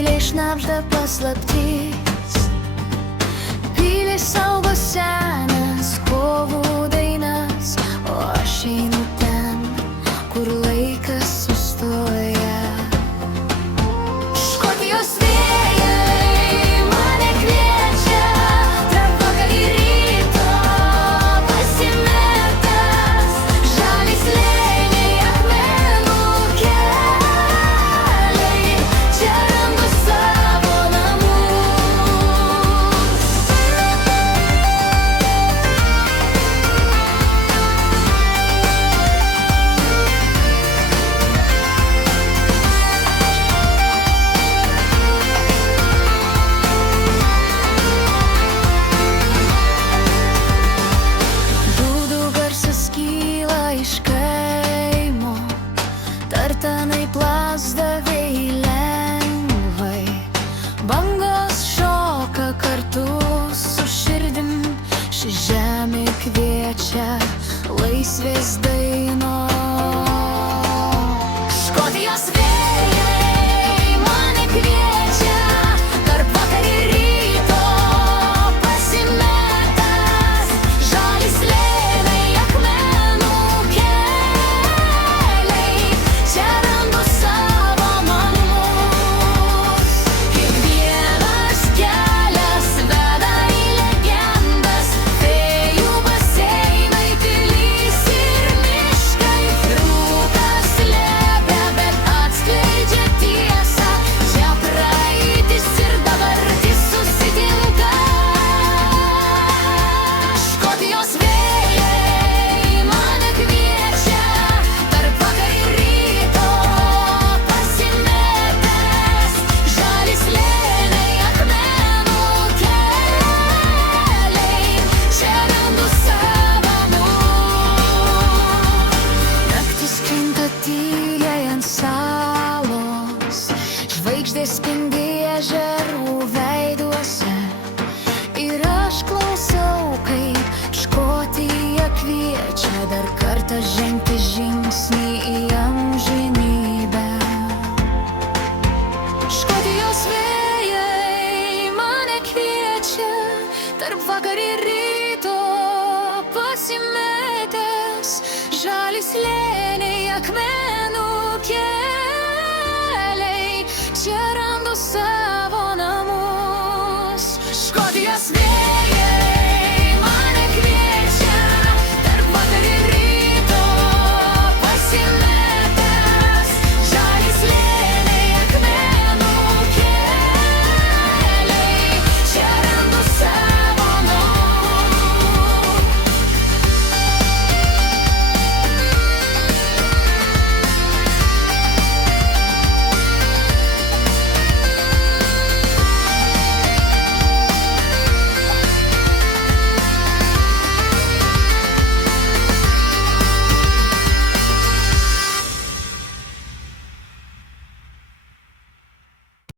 tyliai šnabžda paslaptys. Pilys saugo senas kovų dainas, o aš einu ten, kur laikas sustoja. Škotijos vėjai mane kviečia, tarp vakarį ryto pasimetęs, žaliai slėniai, akmenų keliai, čia randu savo namus. Dūdų garsas kyla iš kaimo, tartanai plazda vėjai lengvai, bangos šoka kartu su širdim, ši žemė kviečia laisvės dainos. Škotijos vėjai mane kviečia, tarp vakarį ryto pasimetęs, žaliai slėniai, akmenų keliai, čia randu savo namus. Kiekvienas kelias veda į legendas, fėjų baseinai, pilys ir miškai. Rūkas slėpia, bet atskleidžia tiesą, čia praeitis ir dabartis susitinka. Škotijos vėjai mane kviečia, tarp vakarį ryto pasimetęs, žaliai slėniai, akmenų keliai, čia randu savo namus. Naktis krinta tyliai ant salos, žvaigždės spindi ežerų veiduose, ir aš klausau, kaip Škotija kviečia dar kartą žengti žingsnį į amžinybę. Škotijos vėjai mane kviečia, tarp vakarį ryto pasimetęs, žaliai slėniai, akmenų